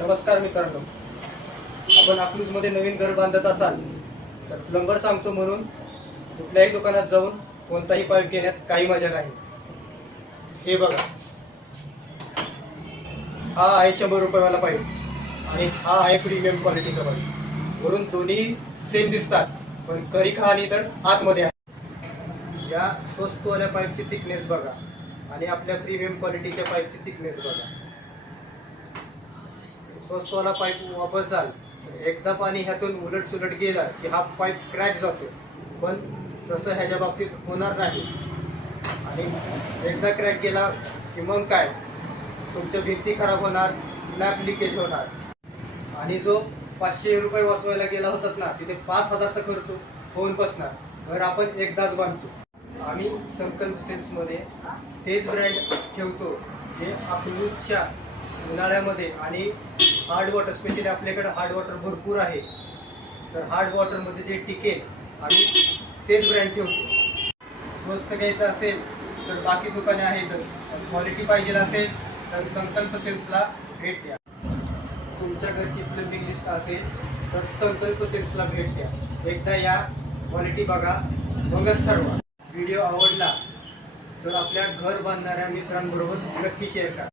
नमस्कार मित्रांनो, आपण अकलूजमध्ये नवीन घर बांधत असाल तर प्लंबर सांगतो म्हणून कुठल्याही दुकानात जाऊन कोणताही पाईप घेण्यात काही मजा नाही. हे बघा, हा आहे 100 रुपयावाला पाईप आणि हा आहे प्रीमियम क्वालिटीचा पाईप. वरून दोन्ही सेम दिसतात, पण करी कहाणी तर आतमध्ये आहे. या स्वस्तवाल्या पाईपची थिकनेस बघा आणि आपल्या प्रीमियम क्वालिटीच्या पाईपची थिकनेस बघा. स्वस्तवाला पाईप वापरचाल तर एकदा पाणी ह्यातून उलट सुलट गेला की हा पाईप क्रॅक जातो, पण तसं ह्याच्या बाबतीत होणार नाही. आणि एकदा क्रॅक गेला की मग काय, तुमच्या भिंती खराब होणार, स्लॅब लिकेज होणार. आणि जो 500 रुपये वाचवायला गेला होतात ना, तिथे 5,000चा खर्च होऊन बसणार. घर आपण एकदाच बांधतो. आम्ही संकल्प सेल्समध्ये तेच ब्रँड ठेवतो जे अकलूजच्या उन्हाळ्यामध्ये आणि हार्ड वॉटर, स्पेशली आपल्याकडे हार्ड वॉटर भरपूर आहे, तर हार्ड वॉटरमध्ये जे टिकेल आम्ही तेच ब्रँड ठेवतो. स्वस्त घ्यायचं असेल तर बाकी दुकाने आहेतच, क्वालिटी पाहिजे असेल तर संकल्प सेल्सला भेट द्या. तुमच्या घरची प्लंबिंग लिस्ट असेल तर संकल्प सेल्सला भेट द्या. एकदा या, क्वालिटी बघा, मगच ठरवा. व्हिडिओ आवडला तर आपल्या घर बांधणाऱ्या मित्रांबरोबर नक्की शेअर करा.